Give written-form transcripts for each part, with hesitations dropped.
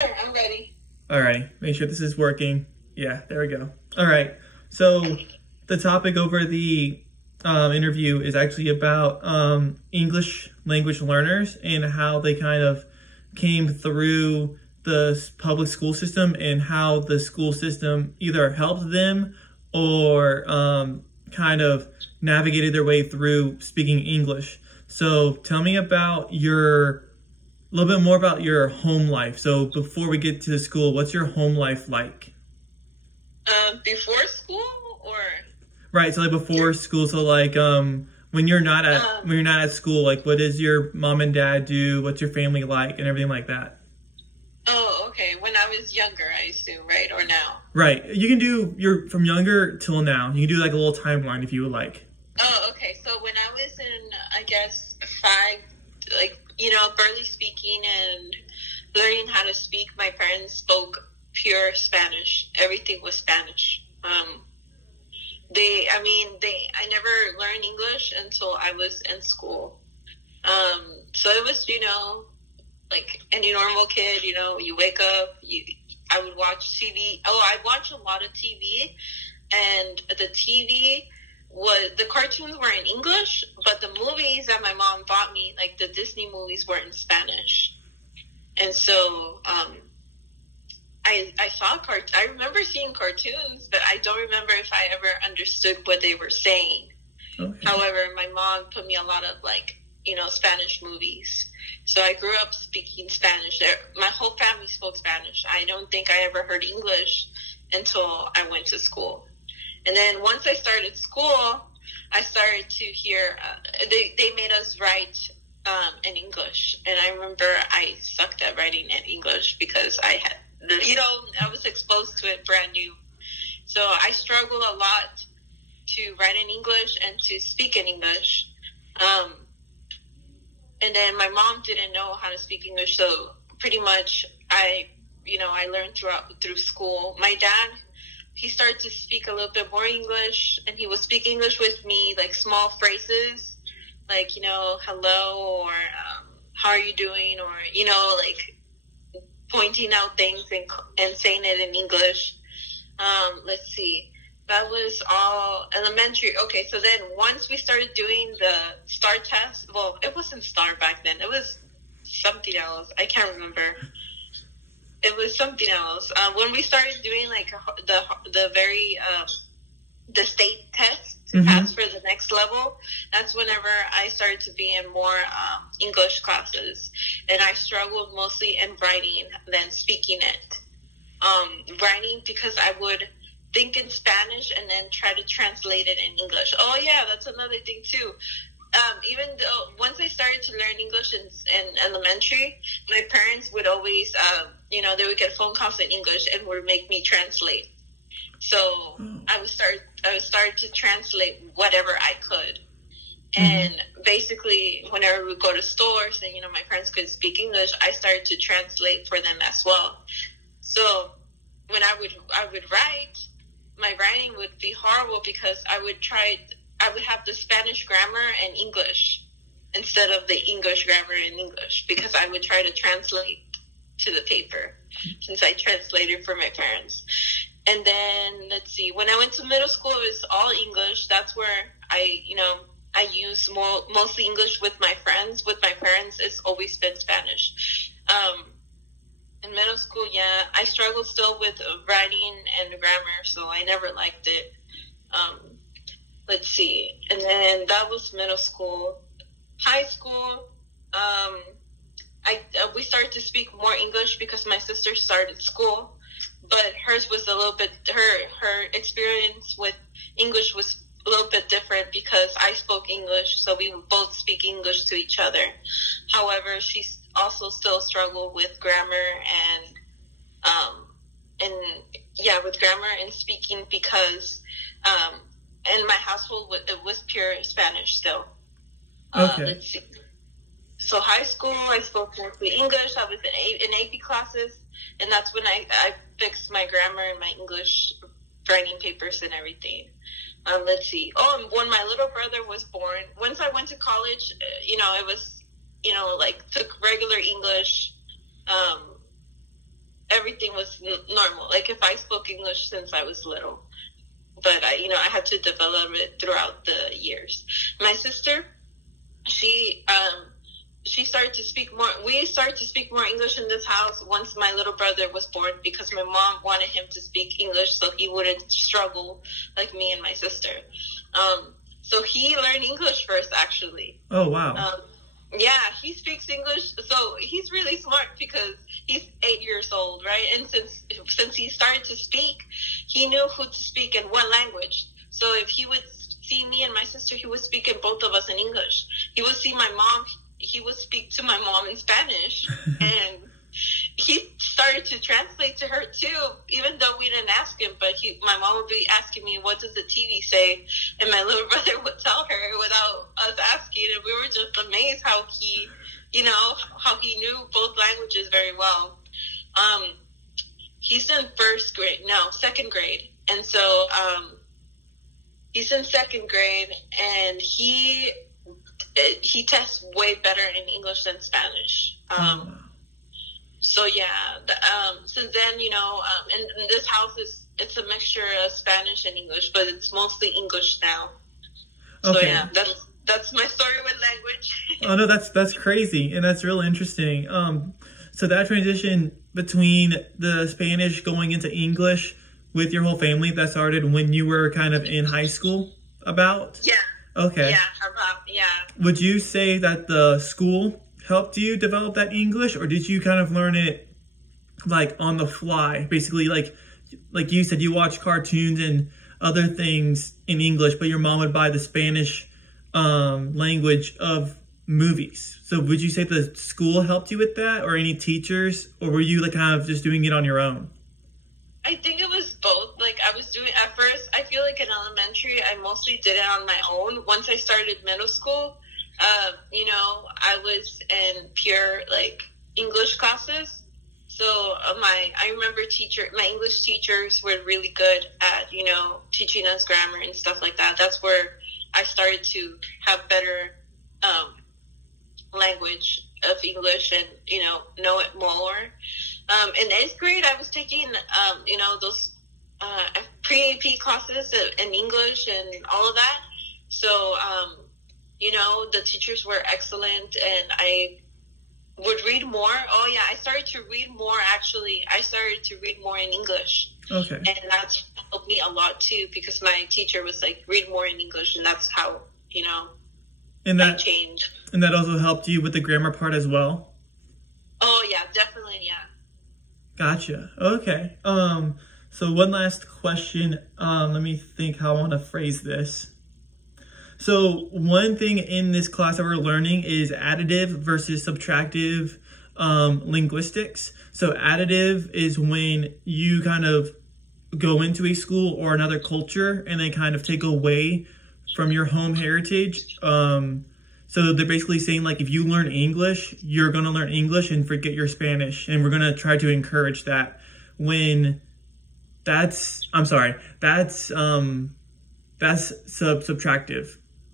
I'm ready. All right, make sure this is working. Yeah, there we go. All right, so the topic over the interview is actually about English language learners and how they kind of came through the public school system and how the school system either helped them or kind of navigated their way through speaking English. So tell me about a little bit more about your home life. So before we get to the school, what's your home life like? Before school or? Right. So like before school. So like when you're not at school, like what does your mom and dad do? What's your family like and everything like that? Oh, okay. When I was younger, I assume, right? Or now? Right. You can do from younger till now. You can do like a little timeline if you would like. Oh, okay. So when I was in, I guess, barely speaking and learning how to speak, my parents spoke pure Spanish. Everything was Spanish. I never learned English until I was in school. So it was, like any normal kid, you wake up, I would watch TV. Oh, I watch a lot of TV, and the cartoons were in English, but the movies that my mom bought me, like the Disney movies, were in Spanish. And so, I remember seeing cartoons, but I don't remember if I ever understood what they were saying. Okay. However, my mom put me a lot of Spanish movies. So I grew up speaking Spanish. My whole family spoke Spanish. I don't think I ever heard English until I went to school. And then once I started school, I started to hear, they made us write in English. And I remember I sucked at writing in English because I was exposed to it brand new. So I struggled a lot to write in English and to speak in English. And then my mom didn't know how to speak English, so pretty much I learned through school. My dad, he started to speak a little bit more English, and he would speak English with me, like small phrases, like, hello, or how are you doing, or, like pointing out things and saying it in English. Let's see. That was all elementary. Okay, so then once we started doing the STAR test, well, it wasn't STAR back then. It was something else. I can't remember. It was something else. When we started doing like the state test to pass for the next level, that's whenever I started to be in more English classes, and I struggled mostly in writing than speaking it. Writing because I would think in Spanish and then try to translate it in English. Oh yeah, that's another thing too. Even though once I started to learn English in elementary, my parents would always, they would get phone calls in English and would make me translate. So I would start to translate whatever I could. And basically, whenever we would go to stores and, my parents couldn't speak English, I started to translate for them as well. So when I would write, my writing would be horrible because I would have the Spanish grammar in English instead of the English grammar in English, because I would try to translate to the paper since I translated for my parents. And then, let's see, when I went to middle school, it was all English. That's where I use mostly English with my friends. With my parents, it's always been Spanish. In middle school, yeah, I struggled still with writing and grammar, so I never liked it. Let's see. And then that was middle school. High school, we started to speak more English because my sister started school, but hers was a little bit, her experience with English was a little bit different because I spoke English, so we would both speak English to each other. However, she also still struggled with grammar with grammar and speaking because in my household it was pure Spanish still. Okay. Let's see. So high school, I spoke mostly English. I was in AP classes, and that's when I fixed my grammar and my English writing papers and everything. Let's see. Oh, and when my little brother was born, once I went to college, it was, took regular English. everything was normal. Like if I spoke English since I was little, but I had to develop it throughout the years. My sister, she started to speak more. We started to speak more English in this house once my little brother was born, because my mom wanted him to speak English so he wouldn't struggle like me and my sister. So he learned English first, actually. Oh, wow. Yeah, he speaks English. So he's really smart because he's 8 years old, right? And since he started to speak, he knew who to speak in what language. So if he would see me and my sister, he would speak in both of us in English. He would see my mom, he would speak to my mom in Spanish. And he started to translate to her too, even though we didn't ask him. But my mom would be asking me, what does the TV say? And my little brother would tell her without us asking. And we were just amazed how he knew both languages very well. He's in second grade. And so he's in second grade, and he tests way better in English than Spanish. So yeah, since then, and this house it's a mixture of Spanish and English, but it's mostly English now. Okay. So yeah, that's my story with language. Oh no, that's crazy, and that's real interesting. So that transition between the Spanish going into English with your whole family, that started when you were kind of in high school, about? Yeah. Okay. Yeah. Would you say that the school helped you develop that English, or did you kind of learn it like on the fly? Basically, like you said, you watch cartoons and other things in English, but your mom would buy the Spanish language of movies. So would you say the school helped you with that, or any teachers, or were you like kind of just doing it on your own? I think it was both. Like I was doing at first, I feel like in elementary, I mostly did it on my own. Once I started middle school, I was in pure like English classes. So I remember my English teachers were really good at, teaching us grammar and stuff like that. That's where I started to have better language of English and, know it more. In 8th grade, I was taking, those pre-AP classes in English and all of that. So, the teachers were excellent, and I would read more. Oh, yeah, I started to read more, actually. I started to read more in English. Okay. And that's helped me a lot, too, because my teacher was like, read more in English, and that's how, and that changed. And that also helped you with the grammar part as well? Oh, yeah, definitely, yeah. Gotcha. Okay. So one last question. Let me think how I want to phrase this. So one thing in this class that we're learning is additive versus subtractive linguistics. So additive is when you kind of go into a school or another culture and they kind of take away from your home heritage. So they're basically saying, like, if you learn English, you're going to learn English and forget your Spanish. And we're going to try to encourage that when that's subtractive.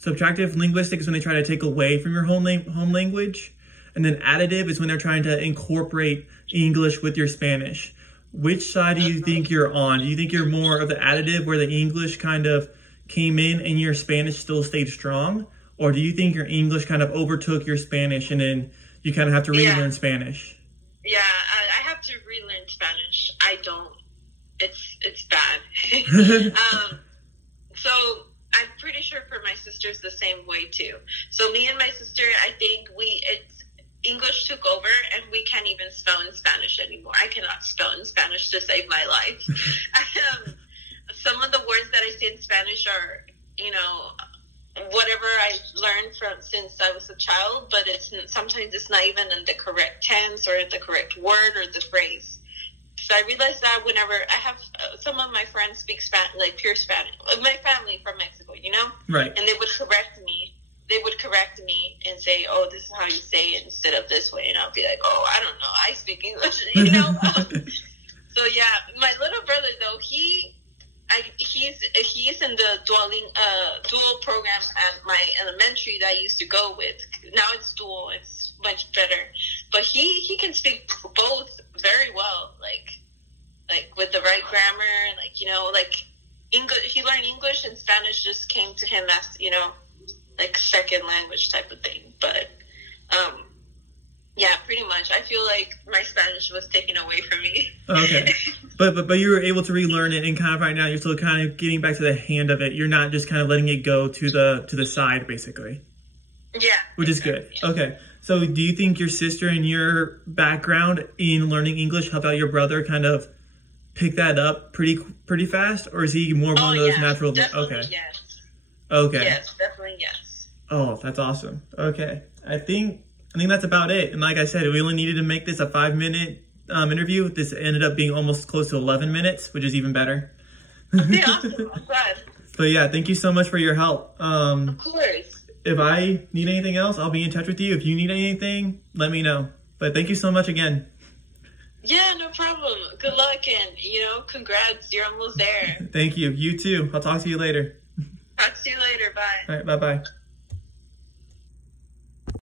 Subtractive linguistics is when they try to take away from your home language. And then additive is when they're trying to incorporate English with your Spanish. Which side do you think you're on? Do you think you're more of the additive where the English kind of came in and your Spanish still stayed strong? Or do you think your English kind of overtook your Spanish and then you kind of have to relearn Spanish? Yeah, I have to relearn Spanish. I don't. It's bad. So I'm pretty sure for my sisters the same way too. So me and my sister, I think English took over and we can't even spell in Spanish anymore. I cannot spell in Spanish to save my life. Some of the words that I say in Spanish are, whatever I learned since I was a child, but sometimes it's not even in the correct tense or the correct word or the phrase. So I realized that whenever I have some of my friends speak Spanish, like pure Spanish, my family from Mexico, right? And they would correct me. They would correct me and say, "Oh, this is how you say it instead of this way," and I'll be like, "Oh, I don't know. I speak English," So yeah, my little brother though, he's in the dual program at my elementary that I used to go with. Now it's dual. It's much better. But he can speak both very well. Like, grammar, like, you know, like English. He learned English and Spanish just came to him as, you know, like second language type of thing. But yeah, pretty much. I feel like my Spanish was taken away from me. Okay. But you were able to relearn it, and kind of right now you're still kind of getting back to the hand of it. You're not just kind of letting it go to the side, basically. Yeah. Which is good. Okay. So do you think your sister and your background in learning English helped out your brother kind of pick that up pretty fast? Or is he more one of those natural? Definitely, okay. Yes. Okay. Yes, definitely yes. Oh, that's awesome. Okay. I think that's about it. And like I said, we only needed to make this a 5-minute interview. This ended up being almost close to 11 minutes, which is even better. Okay, awesome. I'm glad. But yeah, thank you so much for your help. Of course. If I need anything else, I'll be in touch with you. If you need anything, let me know. But thank you so much again. Yeah, no problem. Good luck and, you know, congrats. You're almost there. Thank you. You too. I'll talk to you later. Talk to you later. Bye. All right. Bye-bye.